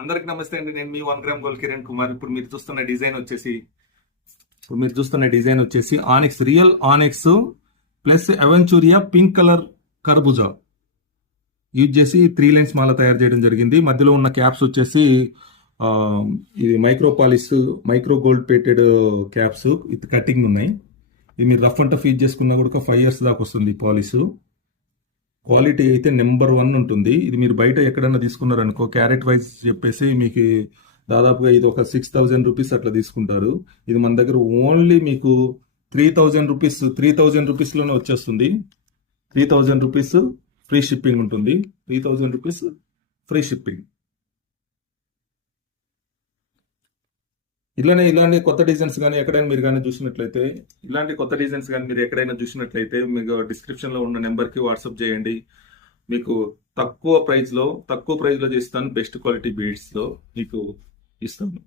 అందరికి నమస్తే అండి. నేను మీ 1 గ్రామ్ గోల్డ్ కిరణ్ కుమార్. ఇప్పుడు మీరు చూస్తున్న డిజైన్ వచ్చేసి onyx, real onyx plus aventurine pink colour కర్బూజా యూజ్ చేసి 3 లైన్స్ మాల తయారు చేయడం జరిగింది. మధ్యలో ఉన్న క్యాప్స్ వచ్చేసి ఇది micro gold plated caps with cutting ఉన్నాయి. ఇది మీరు రఫ్ అండ్ టఫ్ యూజ్ చేసుకున్నా కూడా 5 years దాకా వస్తుంది పాలిష్. క్వాలిటీ అయితే నెంబర్ 1 ఉంటుంది. ఇది మీరు బయట ఎక్కడైనా తీసుకున్నారనుకో, క్యారెట్ వైజ్ చెప్పేసి మీకు దాదాపుగా ఇది ఒక 6,000 రూపీస్ అట్లా తీసుకుంటారు. ఇది మన దగ్గర ఓన్లీ మీకు 3,000 రూపీస్లోనే వచ్చేస్తుంది. 3,000 రూపీస్ ఫ్రీ షిప్పింగ్ ఉంటుంది. 3,000 రూపీస్ ఫ్రీ షిప్పింగ్. ఇలాంటి కొత్త డిజైన్స్ కానీ ఎక్కడైనా మీరు కానీ చూసినట్లయితే, మీకు డిస్క్రిప్షన్లో ఉన్న నెంబర్కి వాట్సాప్ చేయండి. మీకు తక్కువ ప్రైస్లో చేస్తాను. బెస్ట్ క్వాలిటీ బీడ్స్లో మీకు ఇస్తాను.